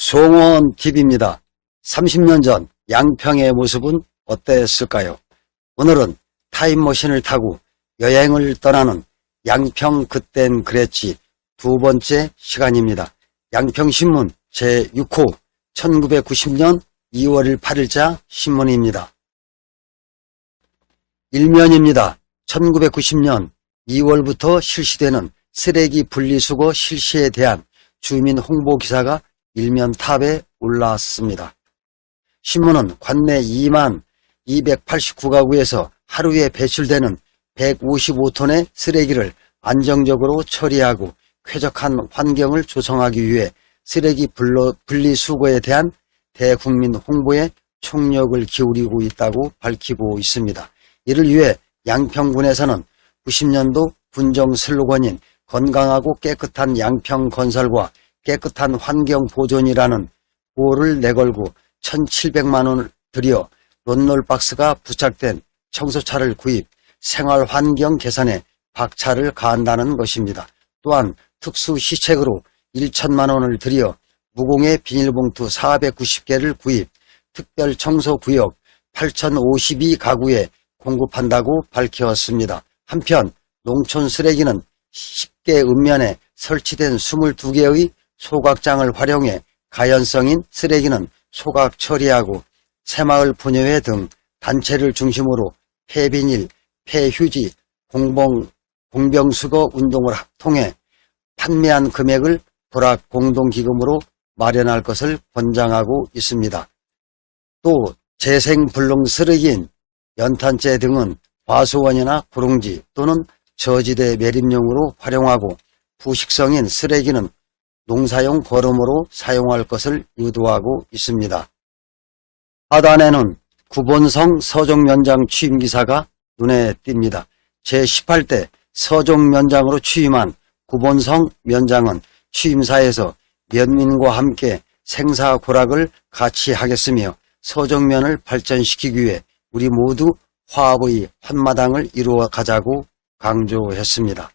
송원TV입니다. 30년 전 양평의 모습은 어땠을까요? 오늘은 타임머신을 타고 여행을 떠나는 양평 그땐 그랬지 두 번째 시간입니다. 양평신문 제6호 1990년 2월 8일자 신문입니다. 일면입니다. 1990년 2월부터 실시되는 쓰레기 분리수거 실시에 대한 주민 홍보 기사가 일면 탑에 올랐습니다. 신문은 관내 2만 289가구에서 하루에 배출되는 155톤의 쓰레기를 안정적으로 처리하고 쾌적한 환경을 조성하기 위해 쓰레기 분리수거에 대한 대국민 홍보에 총력을 기울이고 있다고 밝히고 있습니다. 이를 위해 양평군에서는 90년도 군정 슬로건인 건강하고 깨끗한 양평 건설과 깨끗한 환경 보존이라는 구호를 내걸고 1,700만 원을 들여 롯놀박스가 부착된 청소차를 구입, 생활환경 개선에 박차를 가한다는 것입니다. 또한 특수 시책으로 1천만 원을 들여 무공해 비닐봉투 490개를 구입, 특별 청소구역 8,052가구에 공급한다고 밝혔습니다. 한편 농촌 쓰레기는 10개 읍면에 설치된 22개의 소각장을 활용해 가연성인 쓰레기는 소각 처리하고 새마을 분여회 등 단체를 중심으로 폐비닐, 폐휴지, 공병수거 운동을 통해 판매한 금액을 불악 공동기금으로 마련할 것을 권장하고 있습니다. 또 재생불능 쓰레기인 연탄재 등은 과수원이나 구릉지 또는 저지대 매립용으로 활용하고 부식성인 쓰레기는 농사용 거름으로 사용할 것을 유도하고 있습니다. 하단에는 구본성 서종면장 취임기사가 눈에 띕니다. 제18대 서종면장으로 취임한 구본성 면장은 취임사에서 면민과 함께 생사고락을 같이 하겠으며 서종면을 발전시키기 위해 우리 모두 화합의 한마당을 이루어 가자고 강조했습니다.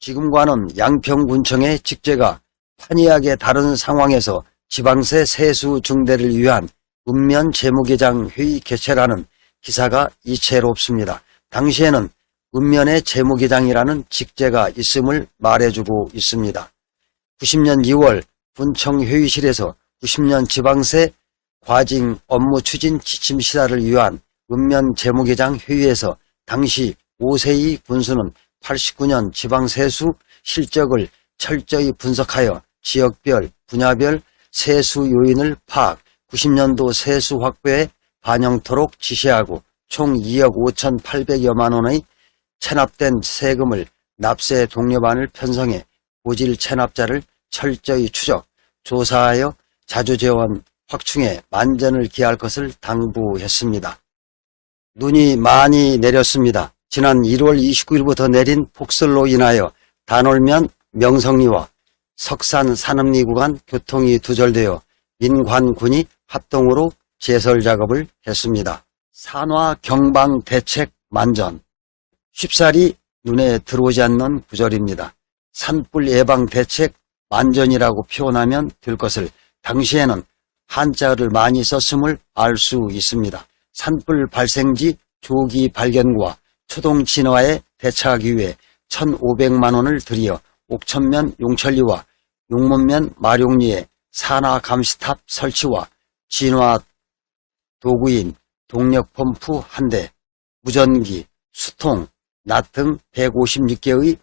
지금과는 양평군청의 직제가 판이하게 다른 상황에서 지방세 세수 증대를 위한 읍면 재무계장 회의 개최라는 기사가 이채롭습니다. 당시에는 읍면의 재무계장이라는 직제가 있음을 말해주고 있습니다. 90년 2월 군청 회의실에서 90년 지방세 과징 업무 추진 지침 시사를 위한 읍면 재무계장 회의에서 당시 오세희 군수는 89년 지방세수 실적을 철저히 분석하여 지역별, 분야별 세수 요인을 파악, 90년도 세수 확보에 반영토록 지시하고 총 2억 5,800여만 원의 체납된 세금을 납세 독려반을 편성해 고질 체납자를 철저히 추적, 조사하여 자주재원 확충에 만전을 기할 것을 당부했습니다. 눈이 많이 내렸습니다. 지난 1월 29일부터 내린 폭설로 인하여 단월면 명성리와 석산 산업리 구간 교통이 두절되어 민관군이 합동으로 제설 작업을 했습니다. 산화 경방 대책 만전. 쉽사리 눈에 들어오지 않는 구절입니다. 산불 예방 대책 만전이라고 표현하면 될 것을 당시에는 한자어를 많이 썼음을 알 수 있습니다. 산불 발생지 조기 발견과 초동 진화에 대처하기 위해 1,500만 원을 들여 옥천면 용천리와 용문면 마룡리에 산화 감시탑 설치와 진화 도구인 동력펌프 1대, 무전기, 수통, 낫 등 156개의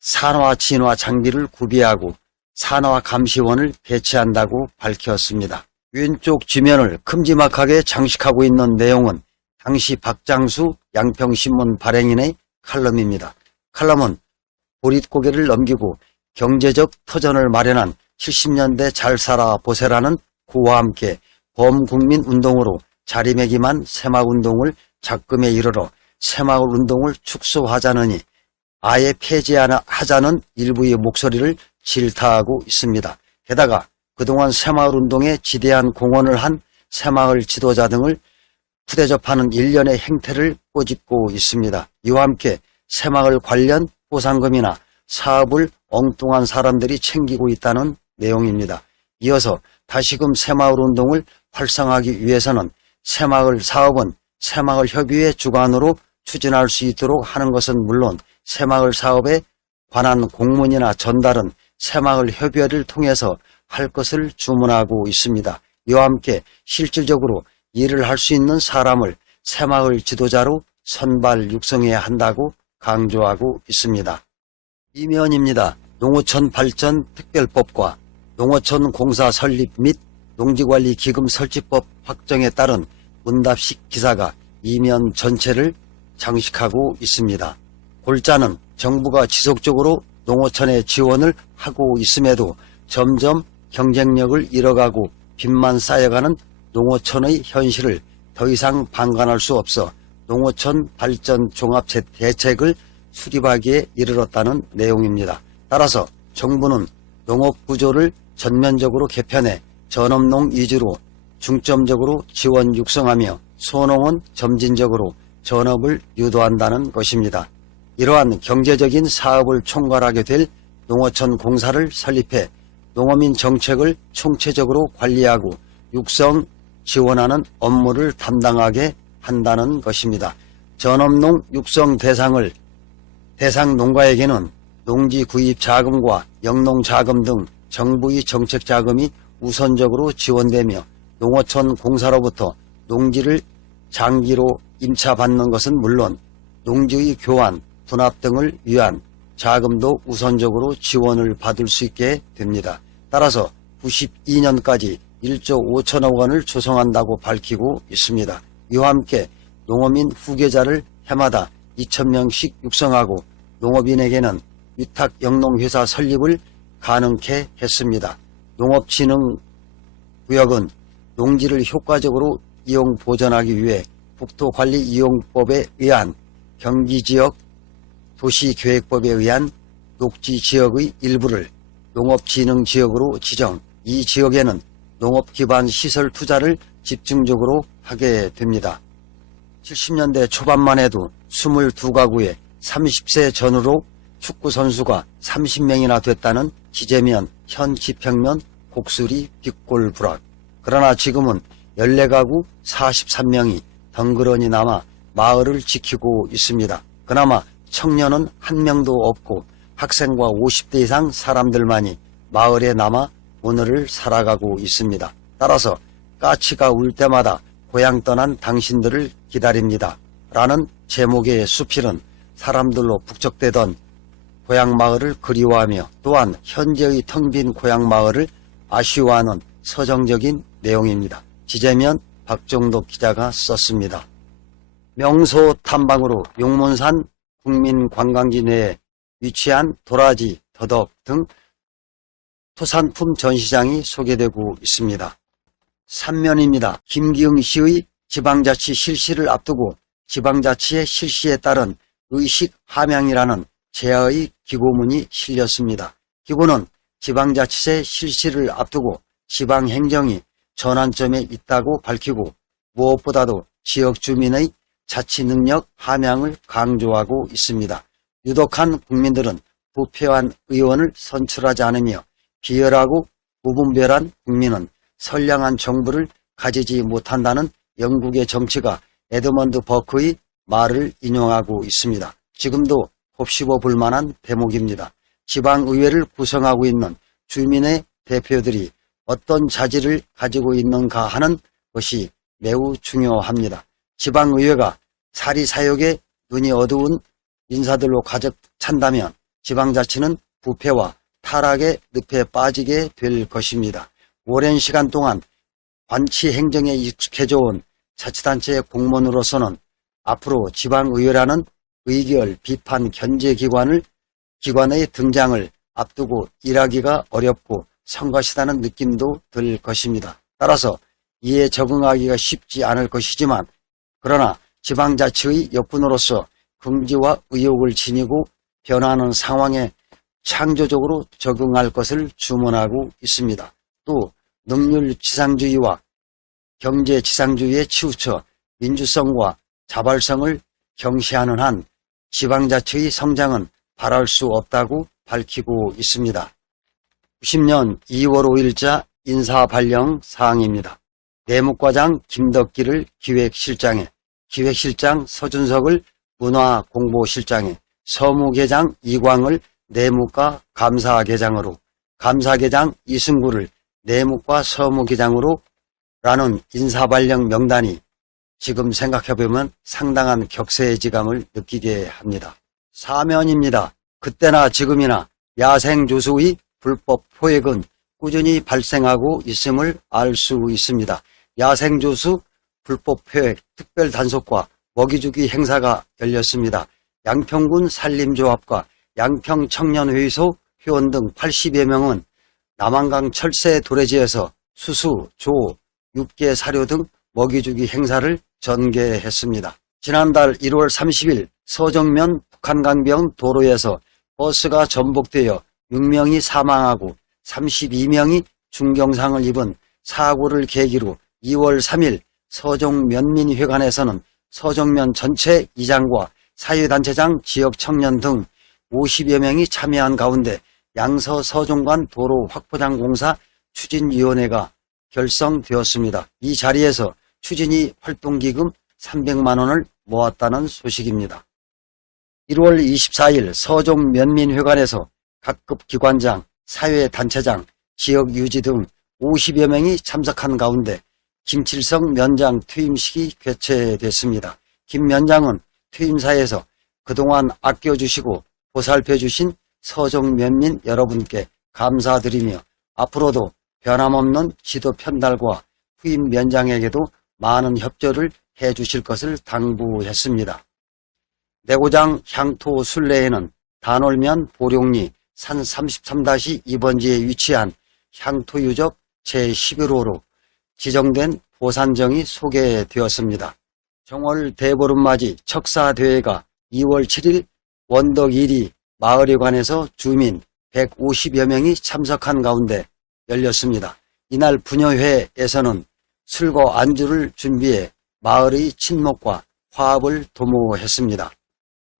산화 진화 장비를 구비하고 산화 감시원을 배치한다고 밝혔습니다. 왼쪽 지면을 큼지막하게 장식하고 있는 내용은 당시 박장수 양평신문 발행인의 칼럼입니다. 칼럼은 보릿고개를 넘기고 경제적 터전을 마련한 70년대 잘 살아 보세라는 구호와 함께 범국민 운동으로 자리매김한 새마을운동을 작금에 이르러 새마을운동을 축소하자느니 아예 폐지하자는 일부의 목소리를 질타하고 있습니다. 게다가 그동안 새마을운동에 지대한 공헌을 한 새마을 지도자 등을 푸대접하는 일련의 행태를 꼬집고 있습니다. 이와 함께 새마을 관련 보상금이나 사업을 엉뚱한 사람들이 챙기고 있다는 내용입니다. 이어서 다시금 새마을 운동을 활성화하기 위해서는 새마을 사업은 새마을 협의회 주관으로 추진할 수 있도록 하는 것은 물론 새마을 사업에 관한 공문이나 전달은 새마을 협의회를 통해서 할 것을 주문하고 있습니다. 이와 함께 실질적으로 일을 할 수 있는 사람을 새마을 지도자로 선발 육성해야 한다고 강조하고 있습니다. 이면입니다. 농어촌 발전 특별법과 농어촌 공사 설립 및 농지관리기금 설치법 확정에 따른 문답식 기사가 이면 전체를 장식하고 있습니다. 골자는 정부가 지속적으로 농어촌에 지원을 하고 있음에도 점점 경쟁력을 잃어가고 빚만 쌓여가는 농어촌의 현실을 더 이상 방관할 수 없어 농어촌 발전 종합 대책을 수립하기에 이르렀다는 내용입니다. 따라서 정부는 농업 구조를 전면적으로 개편해 전업농 위주로 중점적으로 지원 육성하며 소농은 점진적으로 전업을 유도한다는 것입니다. 이러한 경제적인 사업을 총괄하게 될 농어촌 공사를 설립해 농어민 정책을 총체적으로 관리하고 육성 지원하는 업무를 담당하게 한다는 것입니다. 전업농 육성 대상 농가에게는 농지 구입 자금과 영농 자금 등 정부의 정책 자금이 우선적으로 지원되며 농어촌 공사로부터 농지를 장기로 임차받는 것은 물론 농지의 교환, 분합 등을 위한 자금도 우선적으로 지원을 받을 수 있게 됩니다. 따라서 92년까지 1조 5천억 원을 조성한다고 밝히고 있습니다. 이와 함께 농어민 후계자를 해마다 2,000명씩 육성하고 농업인에게는 위탁 영농회사 설립을 가능케 했습니다. 농업진흥구역은 농지를 효과적으로 이용 보전하기 위해 국토관리이용법에 의한 경기지역 도시계획법에 의한 녹지지역의 일부를 농업진흥지역으로 지정, 이 지역에는 농업기반 시설 투자를 집중적으로 하게 됩니다. 70년대 초반만 해도 22가구에 30세 전후로 축구선수가 30명이나 됐다는 지제면, 현 지평면, 곡수리, 빅골, 불악. 그러나 지금은 14가구 43명이 덩그러니 남아 마을을 지키고 있습니다. 그나마 청년은 한 명도 없고 학생과 50대 이상 사람들만이 마을에 남아 오늘을 살아가고 있습니다. 따라서 까치가 울 때마다 고향 떠난 당신들을 기다립니다. 라는 제목의 수필은 사람들로 북적대던 고향 마을을 그리워하며 또한 현재의 텅 빈 고향 마을을 아쉬워하는 서정적인 내용입니다. 지제면 박종덕 기자가 썼습니다. 명소 탐방으로 용문산 국민관광지 내에 위치한 도라지, 더덕 등 토산품 전시장이 소개되고 있습니다. 3면입니다. 김기흥시의 지방자치 실시를 앞두고 지방자치의 실시에 따른 의식 함양이라는 제하의 기고문이 실렸습니다. 기고는 지방자치의 실시를 앞두고 지방행정이 전환점에 있다고 밝히고 무엇보다도 지역 주민의 자치 능력 함양을 강조하고 있습니다. 유독한 국민들은 부패한 의원을 선출하지 않으며 비열하고 무분별한 국민은 선량한 정부를 가지지 못한다는 영국의 정치가 에드먼드 버크의 말을 인용하고 있습니다. 지금도 곱씹어 볼 만한 대목입니다. 지방의회를 구성하고 있는 주민의 대표들이 어떤 자질을 가지고 있는가 하는 것이 매우 중요합니다. 지방의회가 사리사욕에 눈이 어두운 인사들로 가득 찬다면 지방자치는 부패와 타락의 늪에 빠지게 될 것입니다. 오랜 시간 동안 관치행정에 익숙해져온 자치단체의 공무원으로서는 앞으로 지방의회라는 의결, 비판, 견제기관의 등장을 앞두고 일하기가 어렵고 성가시다는 느낌도 들 것입니다. 따라서 이에 적응하기가 쉽지 않을 것이지만 그러나 지방자치의 역군으로서 긍지와 의욕을 지니고 변화하는 상황에 창조적으로 적응할 것을 주문하고 있습니다. 또 능률지상주의와 경제지상주의에 치우쳐 민주성과 자발성을 경시하는 한 지방자치의 성장은 바랄 수 없다고 밝히고 있습니다. 90년 2월 5일자 인사발령 사항입니다. 내무과장 김덕기를 기획실장에, 기획실장 서준석을 문화공보실장에, 서무계장 이광을 내무과 감사계장으로, 감사계장 이승구를 내무과 서무계장으로 라는 인사발령 명단이 지금 생각해보면 상당한 격세지감을 느끼게 합니다. 사면입니다. 그때나 지금이나 야생조수의 불법 포획은 꾸준히 발생하고 있음을 알 수 있습니다. 야생조수 불법 포획 특별단속과 먹이주기 행사가 열렸습니다. 양평군 산림조합과 양평청년회의소 회원 등 80여 명은 남한강 철새 도래지에서 수수, 조, 육개 사료 등 먹이주기 행사를 전개했습니다. 지난달 1월 30일 서정면 북한강변 도로에서 버스가 전복되어 6명이 사망하고 32명이 중경상을 입은 사고를 계기로 2월 3일 서종면민회관에서는 서정면 전체 이장과 사회단체장, 지역청년 등 50여 명이 참여한 가운데 양서 서종관 도로 확보장 공사 추진위원회가 결성되었습니다. 이 자리에서 추진위 활동기금 300만 원을 모았다는 소식입니다. 1월 24일 서종면민회관에서 각급 기관장, 사회단체장, 지역유지 등 50여 명이 참석한 가운데 김칠성 면장 퇴임식이 개최됐습니다. 김 면장은 퇴임사에서 그동안 아껴주시고 보살펴주신 서종면민 여러분께 감사드리며 앞으로도 변함없는 지도 편달과 후임 면장에게도 많은 협조를 해주실 것을 당부했습니다. 내고장 향토 순례에는 단월면 보룡리 산 33-2번지에 위치한 향토유적 제11호로 지정된 보산정이 소개되었습니다. 정월 대보름맞이 척사대회가 2월 7일 원덕 1위 마을회관에서 주민 150여 명이 참석한 가운데 열렸습니다. 이날 부녀회에서는 술과 안주를 준비해 마을의 친목과 화합을 도모했습니다.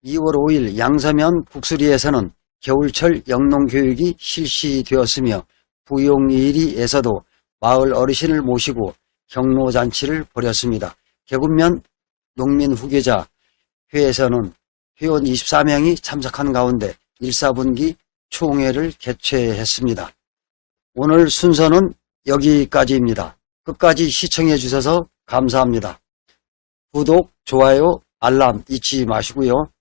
2월 5일 양서면 북수리에서는 겨울철 영농교육이 실시되었으며 부용리에서도 마을 어르신을 모시고 경로잔치를 벌였습니다. 계군면 농민후계자 회에서는 회원 24명이 참석한 가운데 1사분기 총회를 개최했습니다. 오늘 순서는 여기까지입니다. 끝까지 시청해 주셔서 감사합니다. 구독, 좋아요, 알람 잊지 마시고요.